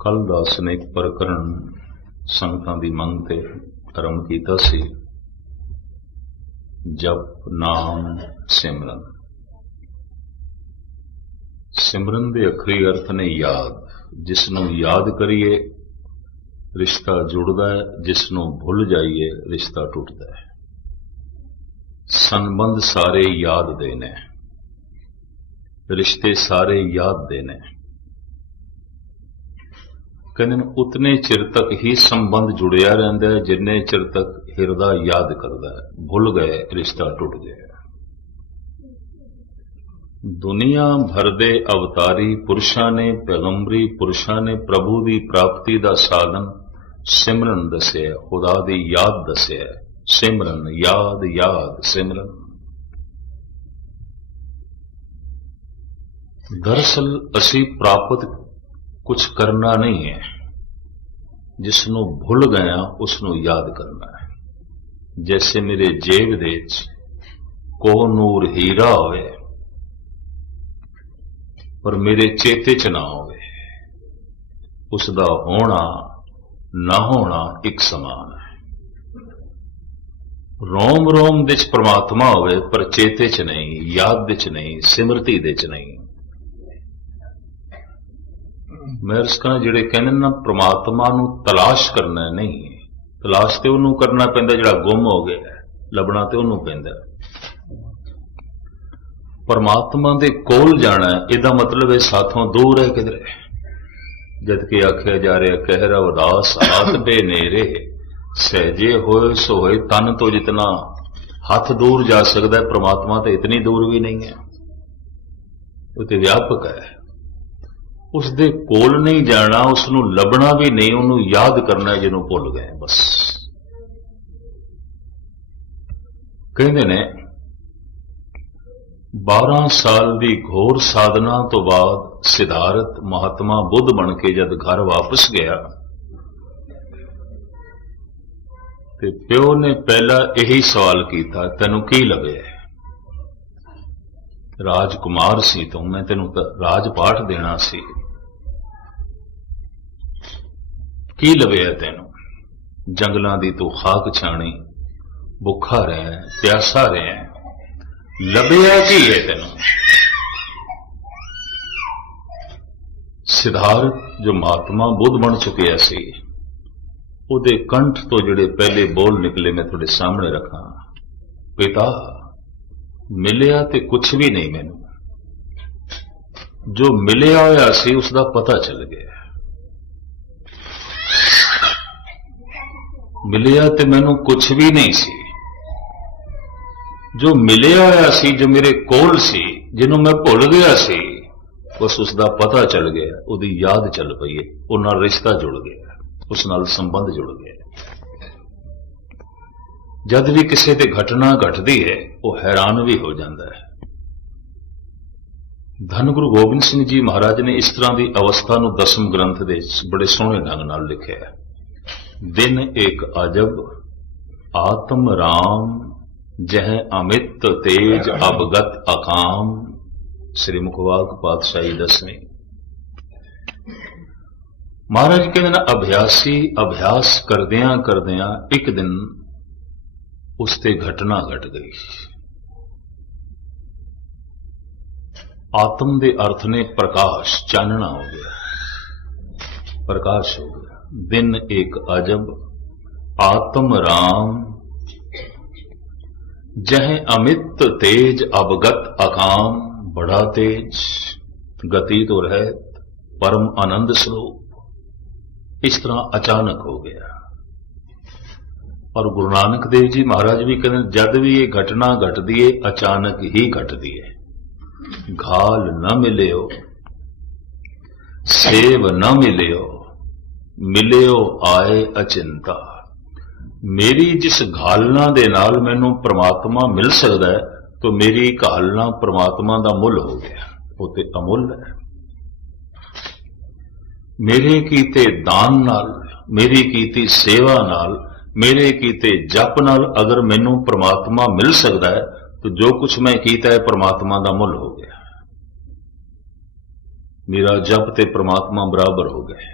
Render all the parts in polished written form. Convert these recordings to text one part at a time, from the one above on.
कल ਦਾ ਸਨੇਕ ਪ੍ਰਕਰਣ ਸੰਗਤਾਂ ਦੀ ਮੰਗ ਤੇ ਆਰੰਭ ਕੀਤਾ ਸੀ। ਜਪ ਨਾਮ ਸਿਮਰਨ। ਸਿਮਰਨ ਦੇ ਅਖਰੀ ਅਰਥ ਨੇ ਯਾਦ। ਜਿਸ ਨੂੰ ਯਾਦ ਕਰੀਏ ਰਿਸ਼ਤਾ ਜੁੜਦਾ ਹੈ, ਜਿਸ ਨੂੰ ਭੁੱਲ ਜਾਈਏ ਰਿਸ਼ਤਾ ਟੁੱਟਦਾ ਹੈ। ਸੰਬੰਧ ਸਾਰੇ ਯਾਦ ਦੇ ਨੇ, ਰਿਸ਼ਤੇ ਸਾਰੇ ਯਾਦ ਦੇ ਨੇ। ਕਹਿੰਦੇ ਨੇ ਉਤਨੇ ਚਿਰ ਤੱਕ ਹੀ ਸੰਬੰਧ ਜੁੜਿਆ ਰਹਿੰਦਾ ਹੈ ਜਿੰਨੇ ਚਿਰ ਤੱਕ ਹਿਰਦਾ ਯਾਦ ਕਰਦਾ ਹੈ। ਭੁੱਲ ਗਏ ਰਿਸ਼ਤਾ ਟੁੱਟ ਗਿਆ। ਦੁਨੀਆ ਭਰ ਦੇ ਅਵਤਾਰੀ ਪੁਰਸ਼ਾਂ ਨੇ, ਪੈਗੰਬਰੀ ਪੁਰਸ਼ਾਂ ਨੇ ਪ੍ਰਭੂ ਦੀ ਪ੍ਰਾਪਤੀ ਦਾ ਸਾਧਨ ਸਿਮਰਨ ਦੱਸਿਆ, ਖੁਦਾ ਦੀ ਯਾਦ ਦੱਸਿਆ। ਸਿਮਰਨ, ਯਾਦ, ਯਾਦ, ਸਿਮਰਨ। ਦਰਅਸਲ ਅਸੀਂ ਪ੍ਰਾਪਤ ਕੁਛ ਕਰਨਾ ਨਹੀਂ ਹੈ, ਜਿਸ ਨੂੰ ਭੁੱਲ ਗਿਆ ਉਸ ਨੂੰ ਯਾਦ ਕਰਨਾ ਹੈ। ਜੈਸੇ ਮੇਰੇ ਜੇਬ ਦੇ ਵਿੱਚ ਕੋ ਨੂਰ ਹੀਰਾ ਹੋਵੇ ਪਰ ਮੇਰੇ ਚੇਤੇ ਚ ਨਾ ਹੋਵੇ, ਉਸ ਦਾ ਹੋਣਾ ਨਾ ਹੋਣਾ ਇੱਕ ਸਮਾਨ ਹੈ। ਰੋਮ ਰੋਮ ਦੇ ਚ ਪ੍ਰਮਾਤਮਾ ਹੋਵੇ ਪਰ ਚੇਤੇ ਚ ਨਹੀਂ, ਯਾਦ ਦੇ ਚ ਨਹੀਂ, ਸਿਮਰਤੀ ਦੇ ਚ ਨਹੀਂ। ਮੈਂ ਰਸਕਾਂ ਜਿਹੜੇ ਕਹਿੰਦੇ ਨਾ ਪ੍ਰਮਾਤਮਾ ਨੂੰ ਤਲਾਸ਼ ਕਰਨਾ ਨਹੀਂ, ਤਲਾਸ਼ ਤੇ ਉਹਨੂੰ ਕਰਨਾ ਪੈਂਦਾ ਜਿਹੜਾ ਗੁੰਮ ਹੋ ਗਿਆ, ਲੱਭਣਾ ਤੇ ਉਹਨੂੰ ਪੈਂਦਾ। ਪਰਮਾਤਮਾ ਦੇ ਕੋਲ ਜਾਣਾ ਇਹਦਾ ਮਤਲਬ ਹੈ ਸਾਥੋਂ ਦੂਰ ਹੈ ਕਿਧਰੇ। ਜਦ ਕਿ ਆਖਿਆ ਜਾ ਰਿਹਾ ਕਹਿਰਾ ਉਦਾਸ ਹਾਥ ਬੇਨੇਰੇ, ਸਹਿਜੇ ਹੋਏ ਸੋਏ ਤਨ ਤੋਂ ਜਿਤਨਾ ਹੱਥ ਦੂਰ ਜਾ ਸਕਦਾ, ਪ੍ਰਮਾਤਮਾ ਤੇ ਇਤਨੀ ਦੂਰ ਵੀ ਨਹੀਂ ਹੈ, ਉਹ ਤੇ ਵਿਆਪਕ ਹੈ। ਉਸ ਦੇ ਕੋਲ ਨਹੀਂ ਜਾਣਾ, ਉਸ ਨੂੰ ਲੱਭਣਾ ਵੀ ਨਹੀਂ, ਉਹਨੂੰ ਯਾਦ ਕਰਨਾ ਜਿਹਨੂੰ ਭੁੱਲ ਗਏ ਬਸ। ਕਹਿੰਦੇ ਨੇ 12 ਸਾਲ ਦੀ ਘੋਰ ਸਾਧਨਾ ਤੋਂ ਬਾਅਦ ਸਿਧਾਰਥ ਮਹਾਤਮਾ ਬੁੱਧ ਬਣ ਕੇ ਜਦ ਘਰ ਵਾਪਸ ਗਿਆ ਤੇ ਪਿਓ ਨੇ ਪਹਿਲਾ ਇਹੀ ਸਵਾਲ ਕੀਤਾ, ਤੈਨੂੰ ਕੀ ਲੱਭਿਆ? ਰਾਜਕੁਮਾਰ ਸੀ ਤੂੰ, ਮੈਂ ਤੈਨੂੰ ਰਾਜ ਪਾਠ ਦੇਣਾ ਸੀ, ਕੀ ਲੱਭਿਆ ਤੈਨੂੰ? ਜੰਗਲਾਂ ਦੀ ਤੂੰ ਖਾਕ ਛਾਣੀ, ਭੁੱਖਾ ਰਹਿ, ਪਿਆਸਾ ਰਹਿ, ਲੱਭਿਆ ਕੀ ਹੈ ਤੈਨੂੰ? ਸਿਧਾਰਥ ਜੋ ਮਹਾਤਮਾ ਬੁੱਧ ਬਣ ਚੁੱਕਿਆ ਸੀ, ਉਹਦੇ ਕੰਠ ਤੋਂ ਜਿਹੜੇ ਪਹਿਲੇ ਬੋਲ ਨਿਕਲੇ ਮੈਂ ਤੁਹਾਡੇ ਸਾਹਮਣੇ ਰੱਖਾਂ, ਪਿਤਾ ਮਿਲਿਆ ਤੇ ਕੁਛ ਵੀ ਨਹੀਂ, ਮੈਨੂੰ ਜੋ ਮਿਲਿਆ ਹੋਇਆ ਸੀ ਉਸ ਦਾ ਪਤਾ ਚੱਲ ਗਿਆ। ਮਿਲਿਆ ਤੇ ਮੈਨੂੰ ਕੁਛ ਵੀ ਨਹੀਂ ਸੀ, ਜੋ ਮਿਲਿਆ ਹੋਇਆ ਸੀ, ਜੋ ਮੇਰੇ ਕੋਲ ਸੀ, ਜਿਹਨੂੰ ਮੈਂ ਭੁੱਲ ਗਿਆ ਸੀ, ਬਸ ਉਸ ਦਾ ਪਤਾ ਚੱਲ ਗਿਆ, ਉਹਦੀ ਯਾਦ ਚੱਲ ਪਈ ਹੈ, ਉਹ ਨਾਲ ਰਿਸ਼ਤਾ ਜੁੜ ਗਿਆ, ਉਸ ਨਾਲ ਸੰਬੰਧ ਜੁੜ ਗਿਆ। ਜਦ ਵੀ ਕਿਸੇ ਤੇ ਘਟਨਾ ਘਟਦੀ ਹੈ ਉਹ ਹੈਰਾਨ ਵੀ ਹੋ ਜਾਂਦਾ ਹੈ। ਧੰਨ ਗੁਰੂ ਗੋਬਿੰਦ ਸਿੰਘ ਜੀ ਮਹਾਰਾਜ ਨੇ ਇਸ ਤਰ੍ਹਾਂ ਦੀ ਅਵਸਥਾ ਨੂੰ 10ਵੇਂ ਗ੍ਰੰਥ ਦੇ ਵਿੱਚ ਬੜੇ ਸੋਹਣੇ ਢੰਗ ਨਾਲ ਲਿਖਿਆ ਹੈ। दिन एक अजब आत्म राम, जह अमित तेज अवगत अकाम। श्री मुखवाक पातशाही 10वीं। महाराज कहते ना अभ्यासी अभ्यास करदियां करदियां एक दिन उसते घटना घट गई। आत्म दे अर्थ ने प्रकाश, चानना हो गया, प्रकाश हो गया। दिन एक अजब आत्म राम, जह अमित तेज अवगत अकाम। बड़ा तेज, गति तो रहत, परम आनंद स्वरूप। इस तरह अचानक हो गया। और गुरु नानक देव जी महाराज भी कहते जद भी ये घटना घटती है अचानक ही घटती है। घाल न मिलियो, सेव न मिलियो, मिलियो आए अचिंता। मेरी जिस घालना दे नाल मैनू परमात्मा मिल सकता है तो मेरी घालना परमात्मा का मुल हो गया, वो ते अमुल है। मेरे कीते दान नाल, मेरी कीती सेवा नाल, मेरे कीते जप नाल अगर मैनू परमात्मा मिल सकता है तो जो कुछ मैं कीता है परमात्मा का मुल हो गया। मेरा जप ते परमात्मा बराबर हो गए।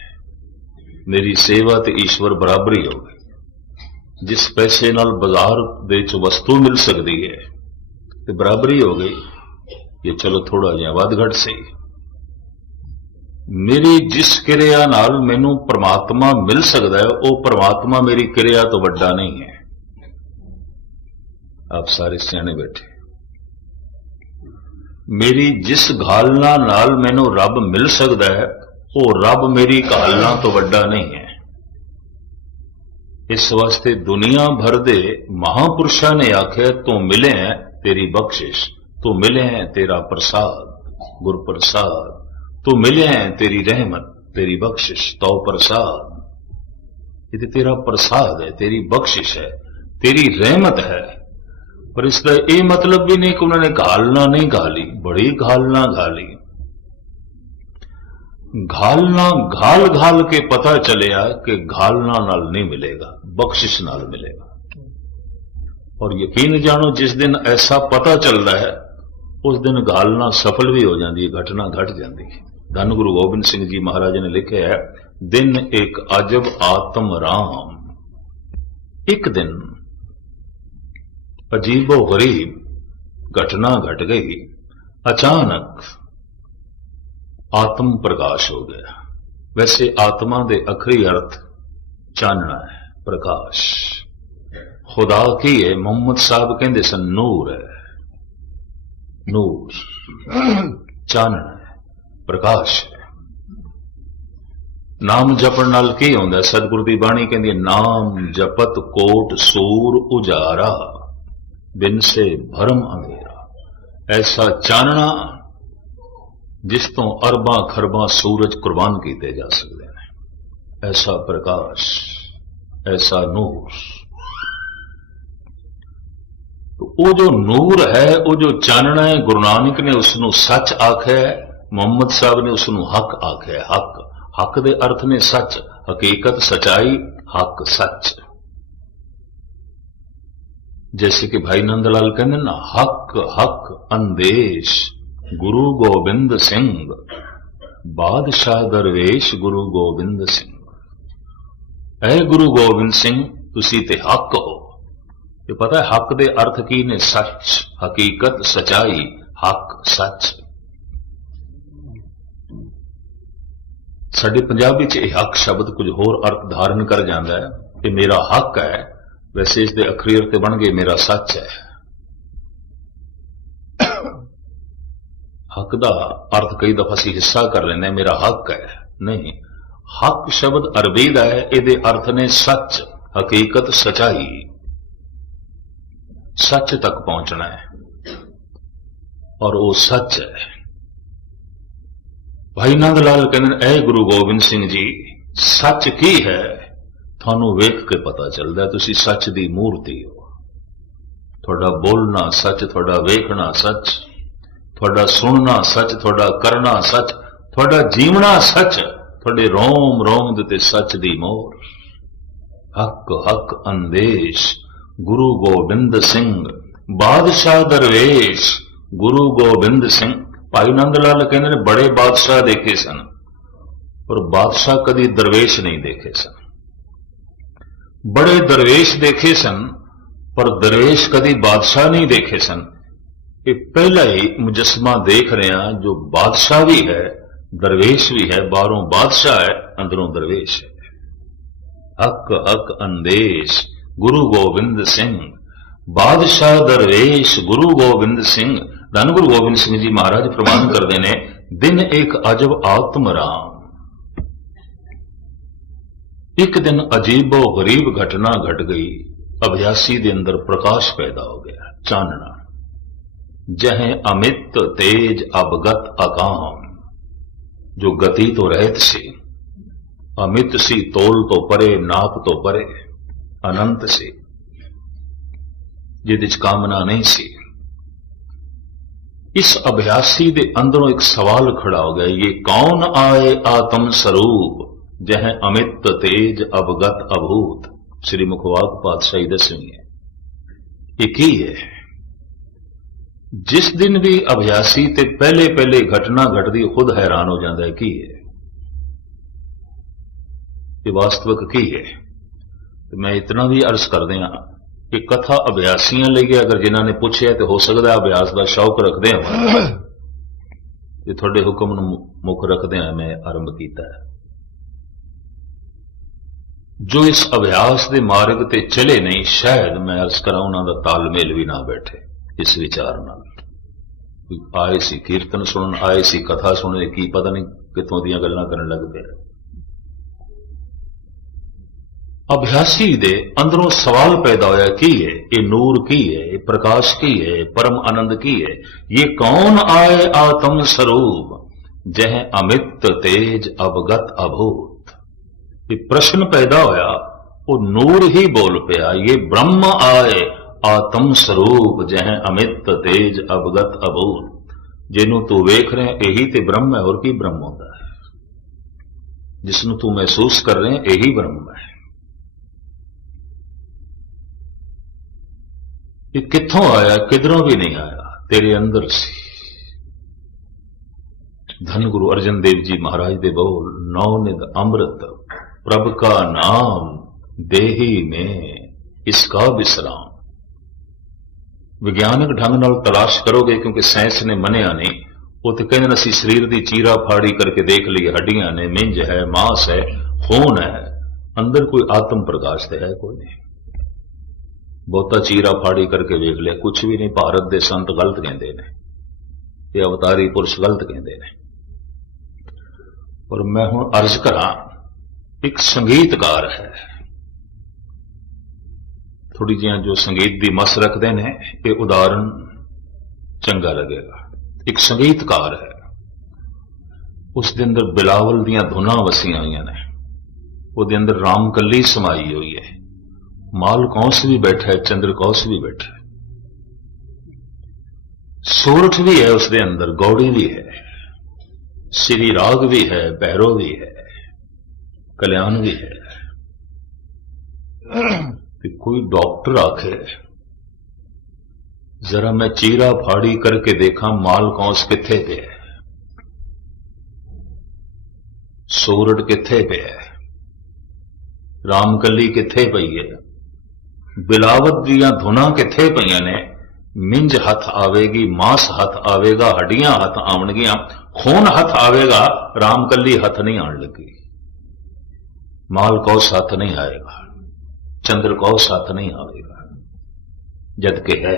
मेरी सेवा ते ईश्वर बराबरी हो गई। जिस पैसे नाल बाजार दे विच वस्तु मिल सकती है ते बराबरी हो गई, ये चलो थोड़ा जिहा वध घट सही। मेरी जिस क्रिया नाल मैनू परमात्मा मिल सकता है, वो परमात्मा मेरी क्रिया तो वड्डा नहीं है। आप सारे सियाने बैठे। मेरी जिस घालना नाल मैनू रब मिल सकता है, वो रब मेरी घालना तो वड्डा नहीं है। इस वास्ते दुनिया भर दे महापुरुषां ने आख्या, तू मिले हैं तेरी बख्शिश, तू मिले हैं तेरा प्रसाद गुर प्रसाद, तू मिले हैं तेरी रहमत तेरी बख्शिश तो प्रसाद। ये तेरा प्रसाद है, तेरी बख्शिश है, तेरी रहमत है। पर इसका ये मतलब भी नहीं कि उन्होंने घालना नहीं घाली, बड़ी घालना घाली। घालना घाल घाल के पता चलिया कि घालना नाल नहीं मिलेगा, बख्शिश नाल मिलेगा। और यकीन जानो, जिस दिन ऐसा पता चल रहा है उस दिन घालना सफल भी हो जाती है, घटना घट जाती है। धन गुरु गोबिंद सिंह जी महाराज ने लिखे है, दिन एक अजब आत्म राम। एक दिन अजीबो गरीब घटना घट गई। अचानक आत्म प्रकाश हो गया। वैसे आत्मा दे अखरी अर्थ चानना है, प्रकाश। खुदा की है, मोहम्मद साहब कहते सन नूर है, नूर चानना है, प्रकाश है। नाम जपण नाल की होंदा? सतगुरु दी बाणी कहंदी, नाम जपत कोट सूर उजारा, बिन से भरम अंधेरा। ऐसा चानना जिस तो अरबां खरबां सूरज कुर्बान किए जा सकते हैं, ऐसा प्रकाश, ऐसा नूर। तो वो जो नूर है, वो जो चानना है, गुरु नानक ने उसनों सच आख्या है, मोहम्मद साहब ने उसनों हक आख्या है। हक, हक दे अर्थ ने सच, हकीकत, सच्चाई, हक, सच। जैसे कि भाई नंदलाल कहते ना, हक हक अंदेश गुरु गोबिंद सिंह, बादशाह दरवेश गुरु गोबिंद सिंह। ऐ गुरु गोबिंद सिंह, तुसी ते हक हो। ये पता है हक दे अर्थ की ने? सच, हकीकत, सच्चाई, हक, सच। साडे पंजाबी च हक शब्द कुछ होर अर्थ धारण कर जाता है कि मेरा हक है, वैसे इसके अखरी अर्थ बन गए मेरा सच है। हक का अर्थ कई दफा असीं हिस्सा कर लेने, मेरा हक है। नहीं, हक शब्द अरबी का है, ये अर्थ ने सच, हकीकत, सच्चाई। सच तक पहुंचना है और वो सच है। भाई नंद लाल कहते, ऐ गुरु गोबिंद सिंह जी, सच की है थानू वेख के पता चलता है, तुसी सच दी मूर्ति हो। थोड़ा बोलना सच, थोड़ा वेखना सच, थोड़ा सुनना सच, थोड़ा करना सच, थोड़ा जीवना सच, थोड़े रोम रोम दे सच दी मोर। हक हक अंदेश गुरु गोबिंद सिंह, बादशाह दरवेश गुरु गोबिंद सिंह। भाई नंदलाल कहते ने बड़े बादशाह देखे सन, पर बादशाह कभी दरवेश नहीं देखे सन। बड़े दरवेश देखे सन, पर दरवेश कभी बादशाह नहीं देखे सन। ये पहला ही मुजस्मा देख रहे हैं, जो बादशाह भी है, दरवेश भी है, बाहरों बादशाह है, अंदरों दरवेश है। हक हक अंदेश गुरु गोबिंद सिंह, बादशाह दरवेश गुरु गोबिंद सिंह। धन गुरु गोबिंद सिंह जी महाराज प्रमाण करते हैं, दिन एक अजब आत्म राम। एक दिन अजीबो गरीब घटना घट गई। अभ्यासी के अंदर प्रकाश पैदा हो गया, चानना। जह अमित तेज अवगत अकाम, जो गति तो रहत सी, अमित सी, तोल तो परे, नाप तो परे, अनंत सी, जिद कामना नहीं सी। इस अभ्यासी के अंदरों एक सवाल खड़ा हो गया, ये कौन आए आत्म स्वरूप, जह अमित तेज अवगत अभूत। श्री मुखवाक पातशाही 10वीं है। एक ही है। जिस दिन भी अभ्यासी ते पहले पहले घटना घटती, खुद हैरान हो जाता है कि है ये वास्तविक की है। तो मैं इतना भी अर्ज कर दिया कि कथा अभ्यासियों लिए अगर जिन्होंने पूछे तो हो सकता है अभ्यास का शौक रखते हो तो थोड़े हुक्म मुख रखते हैं मैं आरंभ किया है। जो इस अभ्यास के मार्ग ते चले नहीं शायद मैं अर्ज करा उन्होंने तालमेल भी ना बैठे इस विचार नाल। आए सी कीर्तन सुनन, आए सी कथा सुनने, की पता नहीं कितों दी गल्लां करन लग पे। अभ्यासी दे अंदरों सवाल पैदा होया की है, ये नूर की है, ये प्रकाश की है, परम आनंद की है, ये कौन आए आत्म स्वरूप जह अमित तेज अवगत अभूत। ये प्रश्न पैदा होया, वो नूर ही बोल पिया, ये ब्रह्म आए आत्म स्वरूप जह अमित तेज अवगत अभूत। जिन्हों तू वेख रहे यही ते ब्रह्म है, और की ब्रह्म होता है। जिसनों तू महसूस कर रहे यही ब्रह्म है। ये कित्थों आया, किधरों भी नहीं आया, तेरे अंदर से। धन गुरु अर्जन देव जी महाराज दे बोल, नौनिध अमृत प्रभ का नाम देही में इसका विश्राम। विज्ञानक ढंग नाल तलाश करोगे, क्योंकि साइंस ने मनिया नहीं। वो तो कहते असी शरीर की चीरा फाड़ी करके देख ली, हड्डियां ने, मिंज है, मांस है, खून है, अंदर कोई आत्म प्रकाश तो है कोई नहीं। बहुता चीरा फाड़ी करके देख लिया, कुछ भी नहीं। भारत के संत गलत कहते हैं, ये अवतारी पुरुष गलत कहते हैं। और मैं हुण अर्ज करा, एक संगीतकार है, थोड़ी जी जो संगीत की मस रखते हैं, ये उदाहरण चंगा लगेगा। एक संगीतकार है, उसके अंदर बिलावल दियां धुना वसियां हुई ने, वो अंदर रामकली समाई हुई है, मालकौंस भी बैठा है, चंद्रकौंस भी बैठा है, सोरठ भी है उसके अंदर, गौड़ी भी है, श्री राग भी है, भैरव भी है, कल्याण भी है। कोई डॉक्टर आखे जरा मैं चीरा फाड़ी करके देखा मालकौंस किथे पे है, सोरठ किथे पे है, रामकली किथे पई है, बिलावत दियां धुना किथे पईयां ने, मिंज हथ आवेगी, मांस हथ आवेगा, हड्डियां हथ आवणगियां, खून हथ आवेगा, रामकली हथ नहीं आण लगी, मालकौंस हथ नहीं आएगा, चंद्रकौंस हथ नहीं आवेगा। जबकि है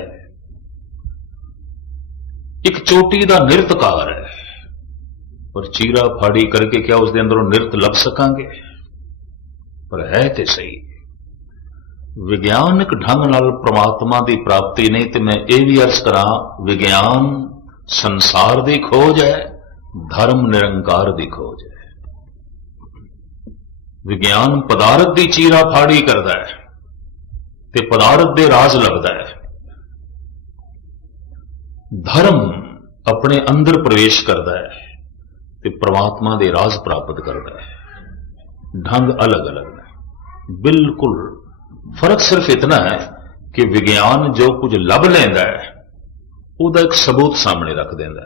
एक चोटी का नृत्यकार है, पर चीरा फाड़ी करके क्या उसके अंदरों नृत्य लभ सकांगे? पर है तो सही। विज्ञानक ढंग नाल परमात्मा की प्राप्ति नहीं, तो मैं ये भी अर्ज करा, विज्ञान संसार की खोज है, धर्म निरंकार की खोज है। विज्ञान पदार्थ की चीरा फाड़ी करता है, ते पदार्थ दे राज लगता है। धर्म अपने अंदर प्रवेश करता है, ते परमात्मा दे राज प्राप्त करता है। ढंग अलग अलग है, बिल्कुल फर्क सिर्फ इतना है कि विज्ञान जो कुछ लभ लेंदा है, उसका एक सबूत सामने रख देंदा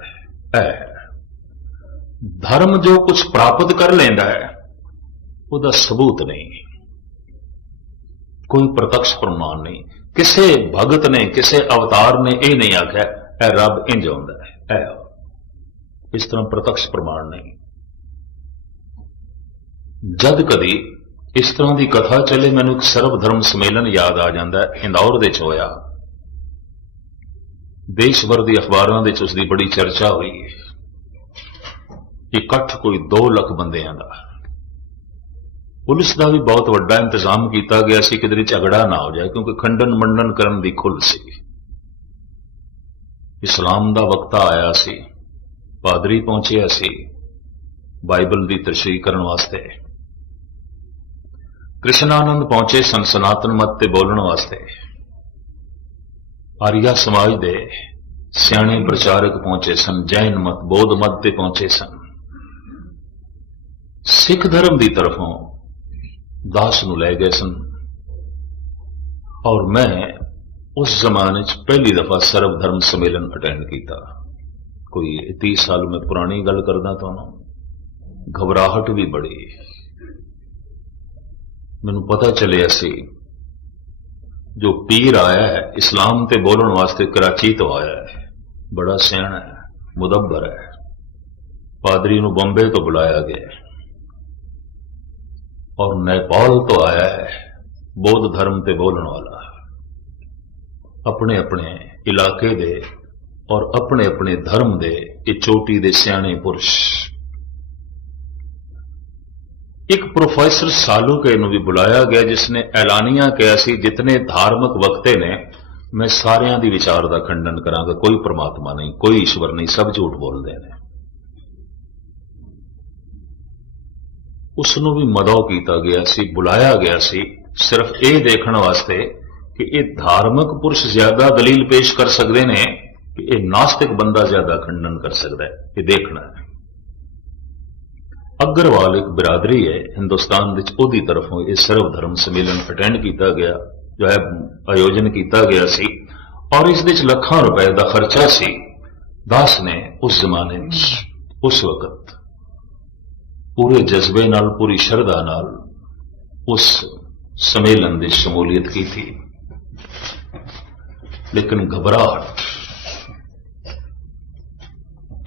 है। धर्म जो कुछ प्राप्त कर लेंदा है, उसका सबूत नहीं, कोई प्रत्यक्ष प्रमाण नहीं। किसे भगत ने, किसे अवतार ने यह नहीं आख्या ऐ रब इंज आउंदा है, इस तरह प्रत्यक्ष प्रमाण नहीं। जद कदी इस तरह की कथा चले, मैनू एक सर्वधर्म सम्मेलन याद आ जाता है, इंदौर दे होया, देश भर की अखबारों के उसकी बड़ी चर्चा हुई। इकट्ठ कोई 2 लाख बंदियां का, पुलिस का भी बहुत बड़ा इंतजाम किया गया सी, किधर झगड़ा ना हो जाए, क्योंकि खंडन मंडन करन दी खुल सी। इस्लाम का वक्ता आया सी, पादरी पहुंचे सी बाइबल की तशरीह करने वास्ते, कृष्णानंद पहुंचे सन सनातन मत ते बोलने वास्ते, आर्या समाज के सियाणे प्रचारक पहुंचे सन, जैन मत बौद्ध मत ते पहुंचे सन, सिख धर्म की तरफों दास नूं लै गए सन। और मैं उस जमाने पहली दफा सर्वधर्म सम्मेलन अटेंड किया, कोई 30 साल में पुरानी गल करदा, तो घबराहट भी बड़ी, मैनूं पता चलिया सी जो पीर आया है इस्लाम ते बोलण वास्ते कराची तो आया है, बड़ा सियाणा है, मुदब्बर है। पादरी नूं बंबे तो बुलाया गया और नेपाल तो आया है, बौद्ध धर्म ते बोलण वाला, अपने अपने इलाके दे और अपने अपने धर्म दे ये चोटी दे सियाणे पुरुष। एक प्रोफेसर सालूके नूं भी बुलाया गया जिसने ऐलानिया कहा सी जितने धार्मिक वक्ते ने मैं सारियां दी विचार दा खंडन करांगा, कोई परमात्मा नहीं, कोई ईश्वर नहीं, सब झूठ बोलते हैं। उसनूं भी मदऊ किया गया सी, बुलाया गया सी सिर्फ ये देखने वास्ते कि ये धार्मिक पुरुष ज्यादा दलील पेश कर सकते हैं कि ये नास्तिक बंदा ज्यादा खंडन कर सकता है, ये देखना है। अग्रवाल एक बिरादरी है हिंदुस्तान की तरफों यह सर्वधर्म सम्मेलन अटेंड किया गया, जो है आयोजन किया गया सी और इस लाखों रुपए का खर्चा सी। दास ने उस जमाने उस वक्त पूरे जज्बे नाल पूरी शरधा नाल उस सम्मेलन की शमूलियत की थी, लेकिन घबराहट,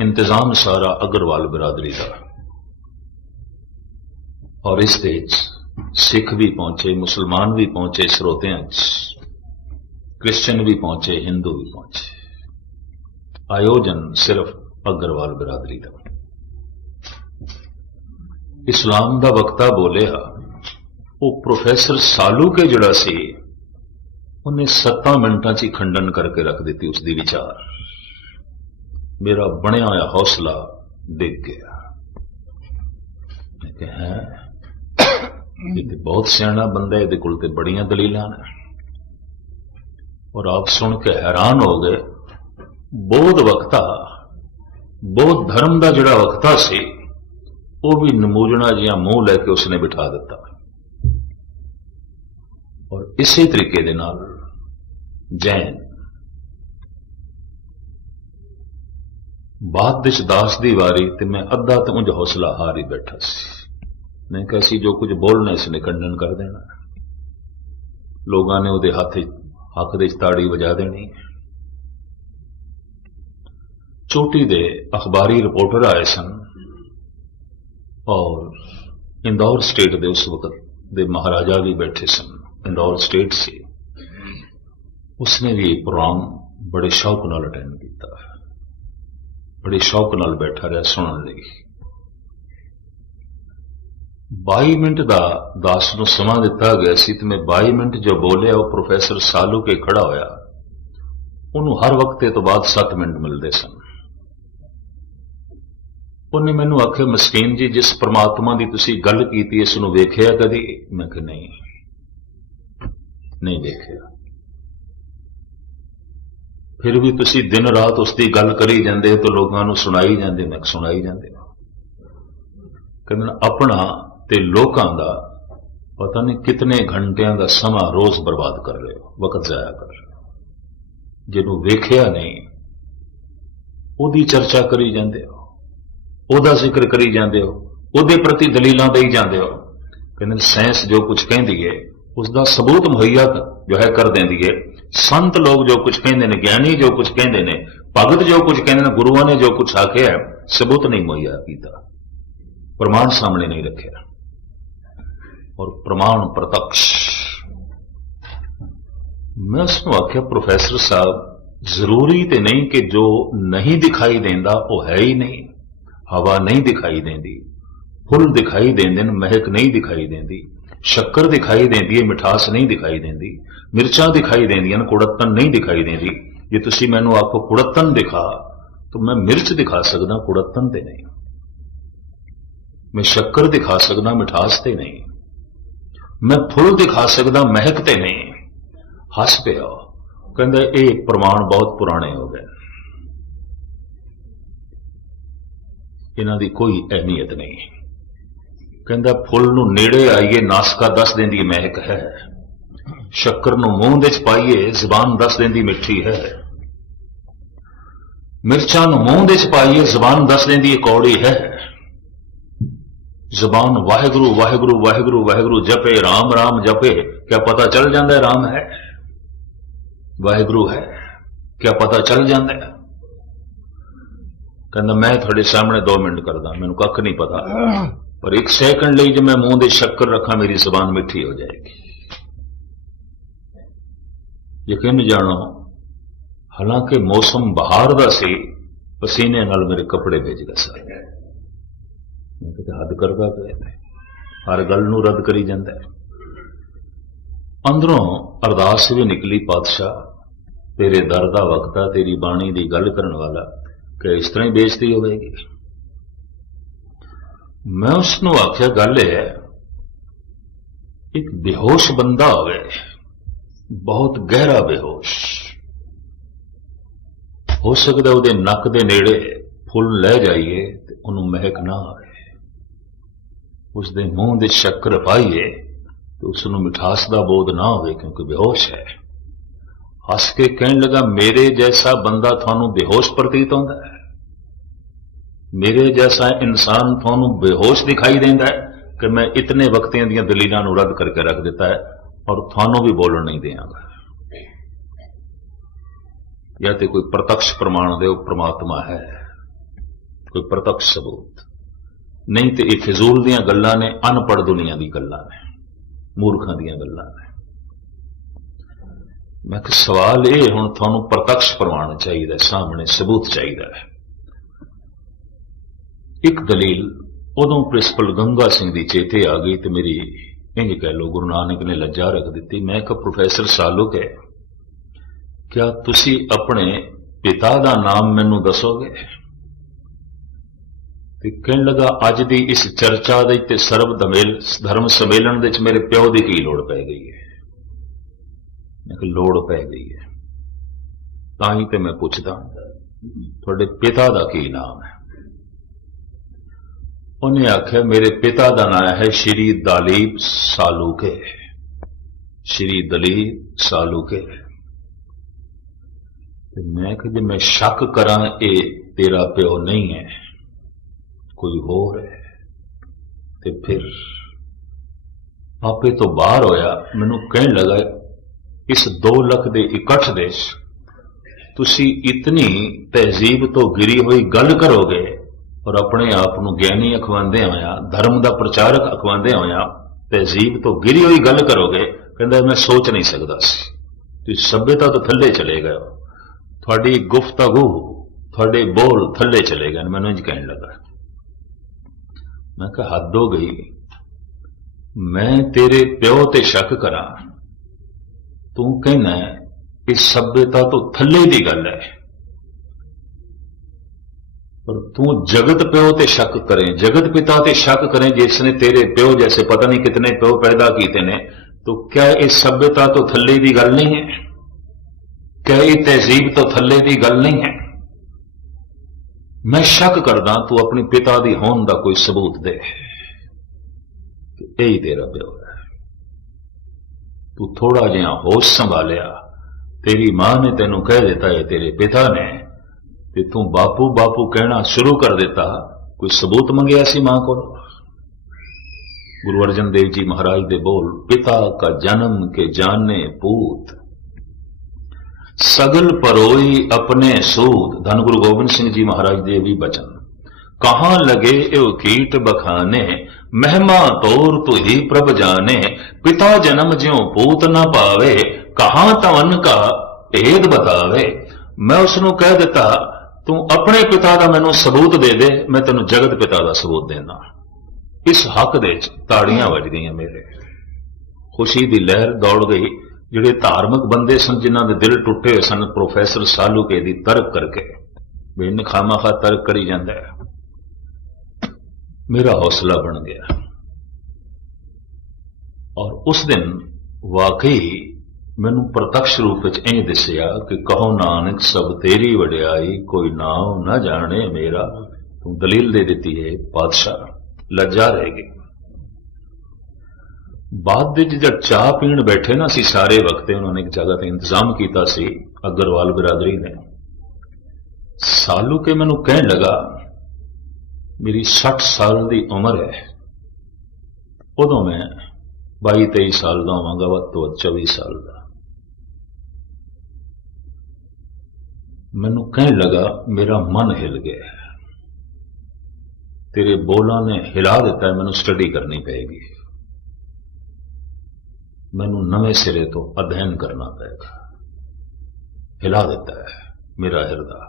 इंतजाम सारा अग्रवाल बिरादरी का और इस सिख भी पहुंचे, मुसलमान भी पहुंचे श्रोतियां, क्रिश्चियन भी पहुंचे, हिंदू भी पहुंचे। आयोजन सिर्फ अग्रवाल बिरादरी का। इस्लाम का वक्ता बोलिया वो प्रोफेसर सालूके जिहड़ा सी उन्हें 7 मिनटां च खंडन करके रख दी उसकी विचार। मेरा बनया होया हौसला डिग गया। है ये बहुत सियाणा बंदा, ये कोल ते बड़ियां दलीलां ने। और आप सुन के हैरान हो गए, बौद्ध वक्ता, बौद्ध धर्म का जिहड़ा वक्ता सी वो भी नमूजना जिहा मुंह लैके उसने बिठा दिता। और इसी तरीके दे नाल जैन बाद दास दी वारी ते मैं अद्धा तो उंज हौसला हार ही बैठा सी। नहीं कैसी जो कुछ बोलना इसने खंडन कर देना, लोगों ने उहदे हक दे ताड़ी वजा देनी। चोटी दे अखबारी रिपोर्टर आए सन और इंदौर स्टेट दे उस वक्त दे महाराजा भी बैठे सन, इंदौर स्टेट से। उसने भी प्रोग्राम बड़े शौक नाल अटेंड किया, बड़े शौक नाल बैठा रहा सुनने लई। 22 मिनट का दास नूं समा दिता गया सी ते मैं 22 मिनट जो बोलिया वो प्रोफेसर सालूके खड़ा होया, उन्होंने हर वक्त तो बाद 7 मिनट मिलते सन। उन्हें मैनू आखे मस्कीन जी जिस परमात्मा की तुसी गल की इसनूं वेखिया कदी? मैं कहा नहीं वेखिया। फिर भी तुसी दिन रात उसकी गल करी जाते हो तो लोगों को सुनाई जाते। मैं सुनाई जाते कहते अपना ते लोगों का पता नहीं कितने घंटिया का समा रोज बर्बाद कर रहे हो, वक्त जाया कर रहे हो। जिन्हों वेखिया नहीं उहदी चर्चा करी जाते हो, उहदा जिक्र करी जाते हो, उहदे प्रति दलीलां देई जाते हो। कहते साइंस जो कुछ कहती है उसका सबूत मुहैया जो है कर देंदी है। संत लोग जो कुछ कहते हैं, ज्ञानी जो कुछ कहते हैं, भगत जो कुछ कहते हैं, गुरुओं ने जो कुछ आख्या है, सबूत नहीं मुहैया किया, प्रमाण सामने नहीं रखे। और प्रमाण प्रत्यक्ष। मैं उसको आख्या प्रोफेसर साहब जरूरी तो नहीं कि जो नहीं दिखाई देंदा वो है ही नहीं। हवा नहीं दिखाई देंदी, फुल दिखाई देंदे, महक नहीं दिखाई देंदी, शक्कर दिखाई देंदी है, मिठास नहीं दिखाई देंदी, मिर्चा दिखाई देंदियां, कुड़त्तन नहीं दिखाई देंदी। जे तुसी मैनू आपको कुड़त्तन दिखा तो मैं मिर्च दिखा सकदा, कुड़त्तन ते नहीं। मैं शक्कर दिखा सकदा, मिठास ते नहीं। मैं फुल दिखा सकदा, महक ते नहीं। हस पिया, कहंदा ये प्रमाण बहुत पुराने हो गए, इन्हां दी कोई अहमियत नहीं। कहंदा फुल नूं नेड़े आईए नासका दस देंदी महक है, शक्कर नूं मूंह दे च पाईए जुबान दस देंदी मिठी है, मिर्चां नूं मूंह दे च पाईए जुबान दस देंदी कौड़ी है। जुबान वाहिगुरु वाहिगुरु वाहिगुरु वाहिगुरु जपे, राम राम जपे, क्या पता चल जाता है राम है, वाहिगुरु है, क्या पता चल जाता है? कहना मैं थोड़े सामने 2 मिनट करदा, मैनू कख नहीं पता, पर 1 सेकंड लिए जो मैं मूंह दे शक्कर रखा मेरी जुबान मिठी हो जाएगी। यकीन जानो, हालांकि मौसम बहार दा सी, पसीने नाल मेरे कपड़े भिज गए सारे। हद करता पे, हर गल नूं रद्द करी जांदा है। अंदरों अरदास भी निकली, पातशाह तेरे दर दा वक्त आ, तेरी बाणी दी गल करन वाला, कि इस तरह ही बेइज्जती होगी। मैं उसनूं आख्या गल है, एक बेहोश बंदा होवे, बहुत गहरा बेहोश, हो सकता उहदे नक दे नेड़े फुल लै जाइए ते उहनूं महक ना आए, उसके मूंह दे शक्कर पाइए तो उसनूं मिठास दा बोध ना होवे, क्योंकि बेहोश है। हस के कहने लगा, मेरे जैसा बंदा थानू बेहोश प्रतीत होता है, मेरे जैसा इंसान थानू बेहोश दिखाई देता है कि मैं इतने वक्तियां दी दलीलां नूं रद्द करके रख दिता है और थानू भी बोलण नहीं देंगा। या तो कोई प्रत्यक्ष प्रमाण दे परमात्मा है, कोई प्रत्यक्ष सबूत नहीं, तो ये फिजूल दियां गल्लां ने, अनपढ़ दुनिया दी गल्लां ने, मूर्खां दियां गल्लां ने। मैं कि सवाल ये हुण थानू प्रत्यक्ष प्रमाण चाहिए, सामने सबूत चाहिए। एक दलील उदों प्रिंसिपल गंगा सिंह दी चेते आ गई, तो मेरी इंज कह लो गुरु नानक ने लज्जा रख दी। मैं कहा प्रोफैसर सालुक है, क्या तुसी अपने पिता दा नाम मैनू दसोगे? ते कहन लगा, अज दी इस चर्चा दे ते सर्व धर्म सम्मेलन दे मेरे प्यो दी की लोड़ पै गई है। मैं कहा लोड़ पै गई है, तां ही ते मैं पुछदा तुहाडे पिता दा की नाम है? उन्हें आख्या, मेरे पिता का नाम है श्री दलीप सालूके, श्री दलीप सालूके। मैं कि मैं शक करा ये तेरा प्यो नहीं है, कोई होर है, ते फिर आपे तो बाहर होया। मैनू कहने लगा, इस 2 लाख के इकट्ठ देश तुसी इतनी तहजीब तो गिरी हुई गल करोगे और अपने आप को ज्ञानी अखवांदे होया, धर्म का प्रचारक अखवांदे होया तहजीब तो गिरी हुई गल करोगे? कहता मैं सोच नहीं सकता सी, तुम सभ्यता तो थले चले गए हो, थोड़ी गुफ्तगू थोड़े बोल थले चले गए। मैंने इंज कहने लगा, मैं कहा हद हो गई, मैं तेरे प्यो ते शक करा, तू कहना इस सभ्यता तो थले की गल है, पर तू जगत प्यो ते शक करें, जगत पिता ते शक करें जिसने तेरे प्यो जैसे पता नहीं कितने प्यो पैदा किए ने, तो क्या इस सभ्यता तो थले की गल नहीं है? क्या ये तहजीब तो थले की गल नहीं है? मैं शक करदा, तू अपने पिता की होंद का कोई सबूत दे, यही तेरा प्यो है। तू थोड़ा जिहा होश संभालिया, तेरी मां ने तेनों कह दिता है तेरे पिता ने, ते तू बापू बापू कहना शुरू कर देता, कोई सबूत मंगया सी मां को? गुरु अर्जन देव जी महाराज दे बोल, पिता का जन्म के जाने पूत, सगल परोई अपने सूद। धन गुरु गोबिंद सिंह जी महाराज दे भी बचन, कहां लगे एव कीट बखाने, महिमा तोर तू ही प्रभ जाने, पिता जन्म ज्यों पूत न पावे, कहां तवन का भेद बतावे। मैं उसनों कह दिता, तू अपने पिता का मैनू सबूत दे दे, मैं तेनू जगत पिता का सबूत देना। इस हक दे ताड़ियां वज गई मेरे, खुशी की लहर दौड़ गई। जिहड़े धार्मिक बंदे सन, जिन्हां दे दिल टुटे हुए सन, प्रोफैसर सालूके दी तर्क करके भी खामाखा तर्क करी जांदा है, मेरा हौसला बन गया। और उस दिन वाकई मैनू प्रत्यक्ष रूप में इंज दिसिया कि कहो नानक सब तेरी वड्याई, कोई नाम न जाने मेरा। तू दलील दे दी है बादशाह, लज्जा रहेगी। बाद जब चाह पीण बैठे ना सी सारे वक्त, उन्होंने एक जगह पर इंतजाम किया सी अग्रवाल बिरादरी ने। सालू के मैनू कहने लगा, मेरी 60 साल की उम्र है, उदों मैं 22-23 साल का होवांगा, वध तो वध 24 साल का। मैनू कहने लगा, मेरा मन हिल गया, तेरे बोलों ने हिला दिता है, मैनू स्टडी करनी पएगी, मैनू नवे सिरे तो अध्ययन करना पएगा। हिला दिता है मेरा हिरदा।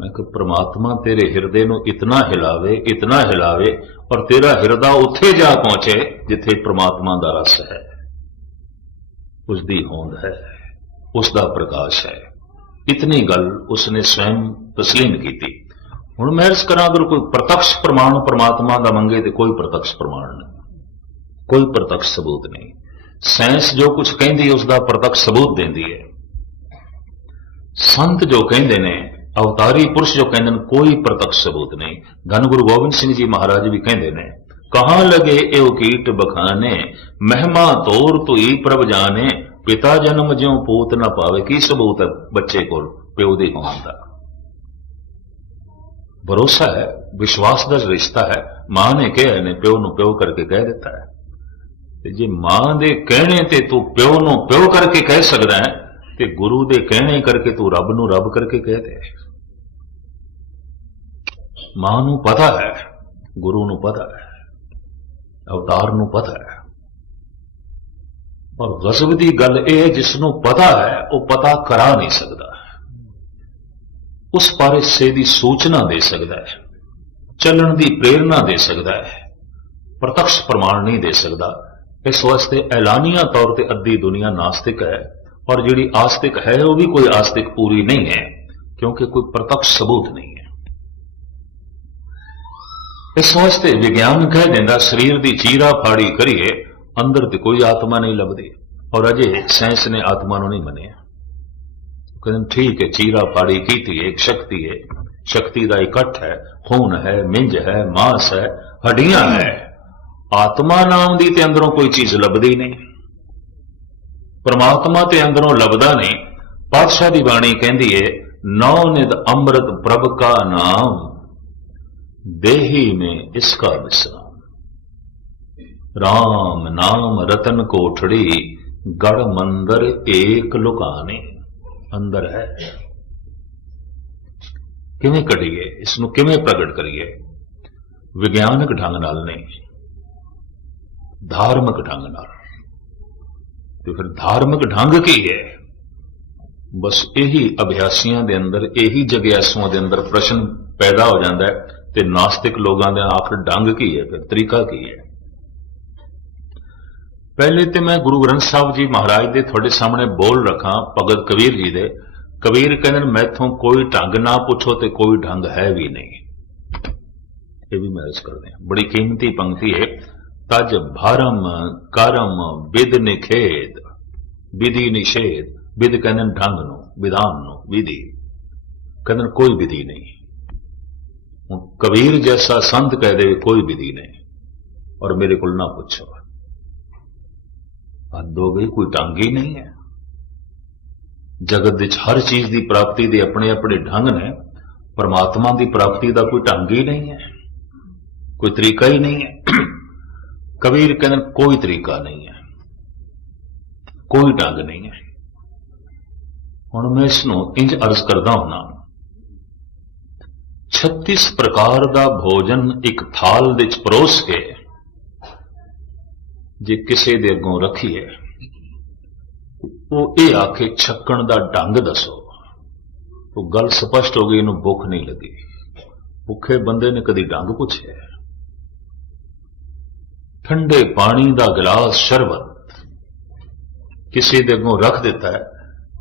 मैं कि परमात्मा तेरे हिरदे नू इतना हिलावे और तेरा हिरदा उत्थे जा पहुंचे जिथे परमात्मा दा रस है, उसकी होंद है, उसका प्रकाश है। इतनी गल उसने स्वयं तस्लीम की थी। हुण मैं इस करा, अगर कोई प्रत्यक्ष प्रमाण परमात्मा का मंगे तो कोई प्रत्यक्ष प्रमाण नहीं, कोई प्रत्यक्ष सबूत नहीं। साइंस जो कुछ कहती उसका प्रत्यक्ष सबूत देती है। संत जो कहते ने, अवतारी पुरुष जो कहते हैं, कोई प्रत्यक्ष सबूत नहीं। धन गुरु गोबिंद सिंह जी महाराज भी कहते हैं, कहां लगे एव कीट बखाने, महिमा तोर तो ही प्रभ जाने, पिता जन्म ज्यों पूत न पावे। की सबूत है बच्चे को प्यो दी होने का? भरोसा है, विश्वास का रिश्ता है। मां ने कहा ने प्यो नु प्यो करके कह देता है। जे मां दे कहने ते तू प्यो नु प्यो करके कह सकता है, ते गुरु दे कहने करके तू रब नु रब करके कह दे। मां नू पता है, गुरु नू पता है, अवतार नू पता है। और गजब की गल यह, जिसनों पता है वह पता करा नहीं सकता, उस पर हिस्से की सूचना दे सकता है, चलन की प्रेरणा दे सकता है, प्रत्यक्ष प्रमाण नहीं दे सकता। इस वास्ते ऐलानिया तौर पर अद्धी दुनिया नास्तिक है, और जिहड़ी आस्तिक है वह भी कोई आस्तिक पूरी नहीं है, क्योंकि कोई प्रत्यक्ष सबूत नहीं है। इस वास्ते विज्ञान कह देंदा, शरीर की चीरा फाड़ी करिए, अंदर तो कोई आत्मा नहीं लभदी। और अजे साइंस ने आत्मा नहीं मनिया। कहते ठीक है, चीरा फाड़ी की थी, एक शक्ति है, शक्ति का इकट्ठ है, खून है, मिंज है, मांस है, हड्डियां है। आत्मा नाम दी ते अंदरों कोई चीज लभदी नहीं, परमात्मा ते अंदरों लभदा नहीं। पातशाह दी बाणी कहती है, नौ निध अमृत प्रभ का नाम, देही में इसका विश्राम। राम नाम रतन कोठड़ी, गढ़ मंदिर एक लुकाने। अंदर है, किवें कढ़िए, इसनूं किवें प्रगट करिए? विज्ञानक ढंग नाल नहीं, धार्मिक ढंग नाल। तो फिर धार्मिक ढंग की है? बस यही अभ्यासियों के अंदर, यही जग्यासुओं के अंदर प्रश्न पैदा हो जाता है। ते नास्तिक लोगों के आखिर ढंग की है, फिर तरीका की है? पहले तो मैं गुरु ग्रंथ साहब जी महाराज के थोड़े सामने बोल रखा, भगत कबीर जी दे। कबीर कहते मैथों कोई ढंग ना पूछो तो कोई ढंग है भी नहीं। ये भी महसूस करते हैं, बड़ी कीमती पंक्ति है। तज भरम करम विद निखेद, विधि निषेध। विद कहते ढंग नो, विधान नो, विधि कहते कोई विधि नहीं। कबीर जैसा संत कह दे कोई विधि नहीं, और मेरे को ना पूछो, हद हो गई, कोई ढंग ही नहीं है। जगत विच हर चीज की प्राप्ति के अपने अपने ढंग ने, परमात्मा की प्राप्ति का कोई ढंग ही नहीं है, कोई तरीका ही नहीं है। कबीर कहते कोई तरीका नहीं है, कोई ढंग नहीं है। हुण मैं इसनों इंज अर्ज करदा हुंदा, 36 प्रकार का भोजन एक थाल विच परोस के जे किसी दे अगों रखीए, वो ये आखे छकण का ढंग दसो, तो गल स्पष्ट हो गई, इन्हूं भुख नहीं लगी। भुखे बंदे ने कदी ढंग पूछे? ठंडे पानी का गिलास शरबत किसी दे अगों रख दिता है,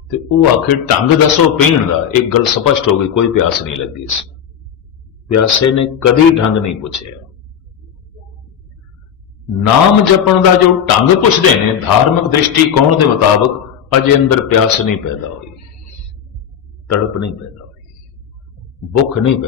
तो वह आखे ढंग दसो पीण का, एक गल स्पष्ट हो गई, कोई प्यास नहीं लगी। इस प्यासे ने कदी ढंग नहीं पूछे। नाम जपण का जो ढंग पुछते हैं धार्मिक दृष्टिकोण के मुताबिक, अजे अंदर प्यास नहीं पैदा हुई, तड़प नहीं पैदा हुई, भुख नहीं पैदा